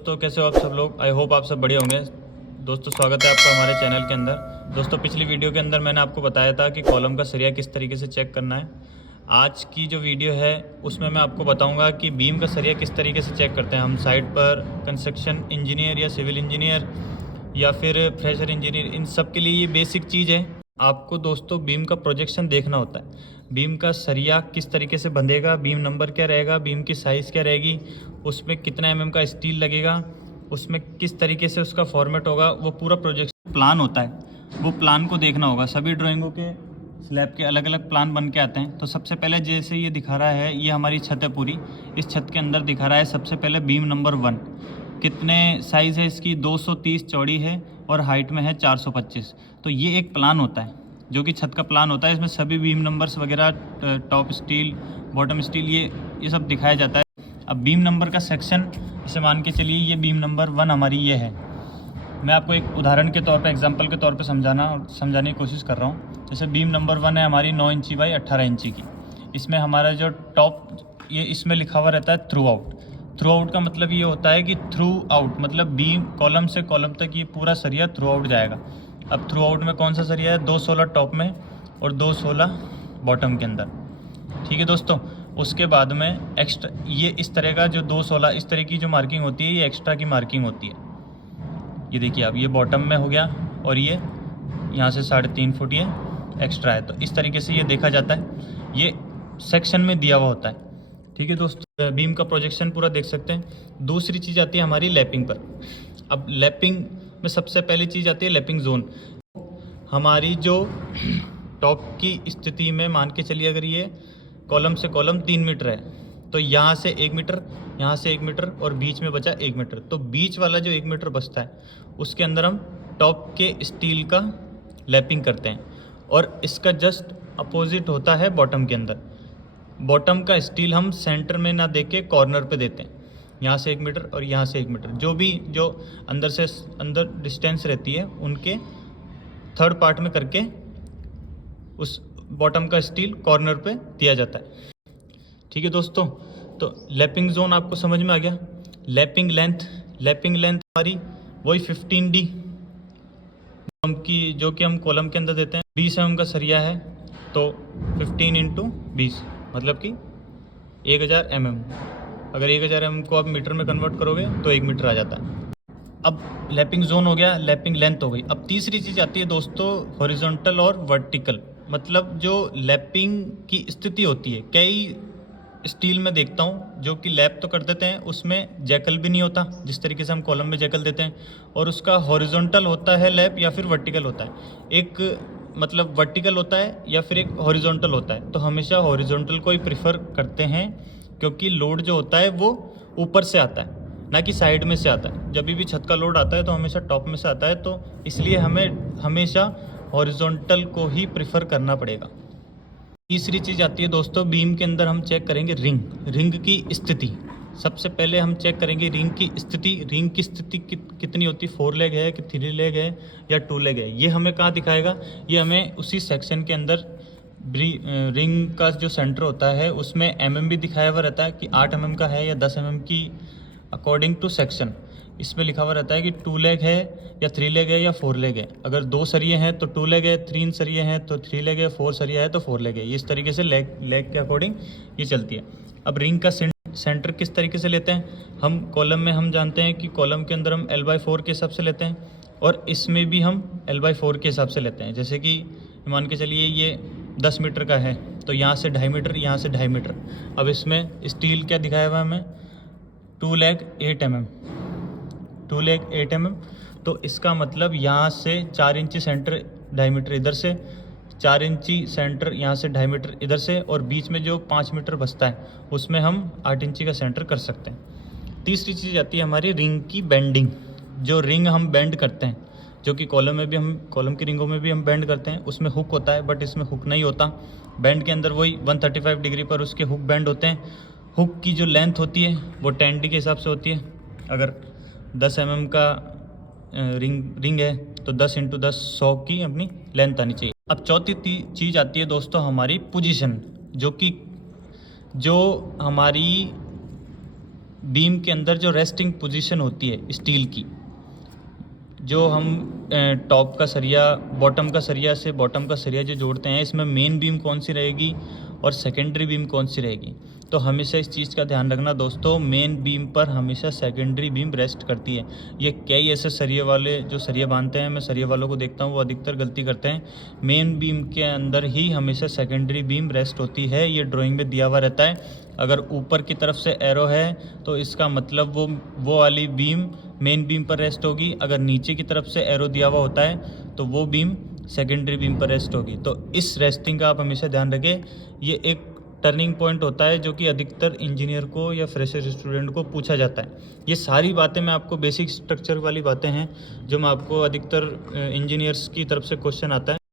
दोस्तों कैसे हो आप सब लोग। आई होप आप सब बढ़िया होंगे। दोस्तों स्वागत है आपका हमारे चैनल के अंदर। दोस्तों पिछली वीडियो के अंदर मैंने आपको बताया था कि कॉलम का सरिया किस तरीके से चेक करना है। आज की जो वीडियो है उसमें मैं आपको बताऊंगा कि बीम का सरिया किस तरीके से चेक करते हैं हम साइट पर। कंस्ट्रक्शन इंजीनियर या सिविल इंजीनियर या फिर फ्रेशर इंजीनियर, इन सब के लिए ये बेसिक चीज़ है। आपको दोस्तों बीम का प्रोजेक्शन देखना होता है। बीम का सरिया किस तरीके से बंधेगा, बीम नंबर क्या रहेगा, बीम की साइज़ क्या रहेगी, उसमें कितना एमएम का स्टील लगेगा, उसमें किस तरीके से उसका फॉर्मेट होगा, वो पूरा प्रोजेक्शन प्लान होता है। वो प्लान को देखना होगा। सभी ड्राइंगों के स्लैब के अलग अलग प्लान बन के आते हैं। तो सबसे पहले जैसे ये दिखा रहा है, ये हमारी छत है पूरी। इस छत के अंदर दिखा रहा है सबसे पहले बीम नंबर 1 कितने साइज़ है इसकी, 230 चौड़ी है और हाइट में है 425। तो ये एक प्लान होता है जो कि छत का प्लान होता है। इसमें सभी बीम नंबर्स वगैरह, टॉप स्टील, बॉटम स्टील, ये सब दिखाया जाता है। अब बीम नंबर का सेक्शन, इसे मान के चलिए ये बीम नंबर 1 हमारी ये है। मैं आपको एक उदाहरण के तौर पे, एग्जांपल के तौर पे समझाने की कोशिश कर रहा हूँ। जैसे बीम नंबर 1 है हमारी 9 इंची बाई 18 इंची की। इसमें हमारा जो टॉप, ये इसमें लिखा हुआ रहता है थ्रू आउट। थ्रू आउट का मतलब ये होता है कि थ्रू आउट मतलब बीम कॉलम से कॉलम तक ये पूरा सरिया थ्रू आउट जाएगा। अब थ्रू आउट में कौन सा सरिया है, 216 टॉप में और 216 बॉटम के अंदर। ठीक है दोस्तों। उसके बाद में एक्स्ट्रा, ये इस तरह का जो 216 इस तरह की जो मार्किंग होती है, ये एक्स्ट्रा की मार्किंग होती है। ये देखिए अब ये बॉटम में हो गया और ये यहाँ से 3.5 फुट ये एक्स्ट्रा है। तो इस तरीके से ये देखा जाता है, ये सेक्शन में दिया हुआ होता है। ठीक है दोस्तों, बीम का प्रोजेक्शन पूरा देख सकते हैं। दूसरी चीज़ आती है हमारी लैपिंग पर। अब लैपिंग में सबसे पहली चीज़ आती है लैपिंग जोन। हमारी जो टॉप की स्थिति में मान के चलिए, अगर ये कॉलम से कॉलम 3 मीटर है तो यहाँ से 1 मीटर, यहाँ से 1 मीटर और बीच में बचा 1 मीटर। तो बीच वाला जो 1 मीटर बचता है उसके अंदर हम टॉप के स्टील का लैपिंग करते हैं और इसका जस्ट अपोजिट होता है बॉटम के अंदर। बॉटम का स्टील हम सेंटर में ना देके कॉर्नर पे देते हैं। यहाँ से 1 मीटर और यहाँ से 1 मीटर, जो अंदर से अंदर डिस्टेंस रहती है उनके थर्ड पार्ट में करके उस बॉटम का स्टील कॉर्नर पे दिया जाता है। ठीक है दोस्तों, तो लैपिंग जोन आपको समझ में आ गया। लैपिंग लेंथ हमारी वही 15D की, जो कि हम कॉलम के अंदर देते हैं। 20 mm का सरिया है तो 15 इंटू 20 मतलब कि 1000 mm। अगर 1000 mm को आप मीटर में कन्वर्ट करोगे तो 1 मीटर आ जाता है। अब लैपिंग जोन हो गया, लैपिंग लेंथ हो गई। अब तीसरी चीज़ आती है दोस्तों हॉरिजॉन्टल और वर्टिकल। मतलब जो लैपिंग की स्थिति होती है, कई स्टील में देखता हूँ जो कि लैप तो कर देते हैं, उसमें जैकल भी नहीं होता जिस तरीके से हम कॉलम में जैकल देते हैं, और उसका हॉरिजॉन्टल होता है लैप या फिर वर्टिकल होता है। एक मतलब वर्टिकल होता है या फिर एक हॉरिजॉन्टल होता है। तो हमेशा हॉरिजॉन्टल को ही प्रिफर करते हैं क्योंकि लोड जो होता है वो ऊपर से आता है, ना कि साइड में से आता है। जब भी छत का लोड आता है तो हमेशा टॉप में से आता है, तो इसलिए हमें हमेशा हॉरिजॉन्टल को ही प्रिफर करना पड़ेगा। तीसरी चीज़ आती है दोस्तों, बीम के अंदर हम चेक करेंगे रिंग की स्थिति। सबसे पहले हम चेक करेंगे रिंग की स्थिति। रिंग की स्थिति कितनी होती है, 4 लेग है कि 3 लेग है या 2 लेग है, ये हमें कहाँ दिखाएगा, ये हमें उसी सेक्शन के अंदर रिंग का जो सेंटर होता है उसमें mm भी दिखाया हुआ रहता है कि 8 mm का है या 10 mm की, अकॉर्डिंग टू सेक्शन। इसमें लिखा हुआ रहता है कि 2 लेग है या 3 लेग है या 4 लेग है। अगर 2 सरिये हैं तो 2 लेग है, 3 सरिये हैं तो 3 लेग है, 4 सरिया है तो 4 लेग है। इस तरीके से लेग के अकॉर्डिंग ये चलती है। अब रिंग का सेंटर किस तरीके से लेते हैं, हम कॉलम में हम जानते हैं कि कॉलम के अंदर हम L/4 के हिसाब से लेते हैं और इसमें भी हम L/4 के हिसाब से लेते हैं। जैसे कि मान के चलिए ये 10 मीटर का है तो यहाँ से 2.5 मीटर, यहाँ से 2.5 मीटर। अब इसमें स्टील क्या दिखाया हुआ है हमें, 2 लेग 8 mm, 2 लेग 8 mm। तो इसका मतलब यहाँ से 4 इंची सेंटर 2.5 मीटर इधर से, 4 इंची सेंटर यहाँ से 2.5 मीटर इधर से, और बीच में जो 5 मीटर बचता है उसमें हम 8 इंची का सेंटर कर सकते हैं। तीसरी चीज़ आती है हमारी रिंग की बेंडिंग। जो रिंग हम बेंड करते हैं, जो कि कॉलम में भी हम, कॉलम की रिंगों में भी हम बेंड करते हैं, उसमें हुक होता है बट इसमें हुक नहीं होता। बेंड के अंदर वही 135 डिग्री पर उसके हुक बेंड होते हैं। हुक की जो लेंथ होती है वो 10D के हिसाब से होती है। अगर 10 mm का रिंग है तो 10 इंटू 10 100 की अपनी लेंथ आनी चाहिए। अब चौथी चीज़ आती है दोस्तों हमारी पोजीशन, जो हमारी बीम के अंदर जो रेस्टिंग पोजीशन होती है स्टील की, जो हम टॉप का सरिया बॉटम का सरिया से बॉटम का सरिया जो जोड़ते हैं, इसमें मेन बीम कौन सी रहेगी और सेकेंडरी बीम कौन सी रहेगी। तो हमेशा इस चीज़ का ध्यान रखना दोस्तों, मेन बीम पर हमेशा सेकेंडरी बीम रेस्ट करती है। ये कई ऐसे सरिये वाले जो सरिया बांधते हैं, मैं सरिया वालों को देखता हूँ वो अधिकतर गलती करते हैं। मेन बीम के अंदर ही हमेशा सेकेंडरी बीम रेस्ट होती है, ये ड्राइंग में दिया हुआ रहता है। अगर ऊपर की तरफ से एरो है तो इसका मतलब वो वाली बीम मेन बीम पर रेस्ट होगी। अगर नीचे की तरफ से एरो दिया हुआ होता है तो वो बीम सेकेंडरी बीम पर रेस्ट होगी। तो इस रेस्टिंग का आप हमेशा ध्यान रखें। ये एक टर्निंग पॉइंट होता है जो कि अधिकतर इंजीनियर को या फ्रेशर स्टूडेंट को पूछा जाता है। ये सारी बातें मैं आपको बेसिक स्ट्रक्चर वाली बातें हैं जो मैं आपको अधिकतर इंजीनियर्स की तरफ से क्वेश्चन आता है।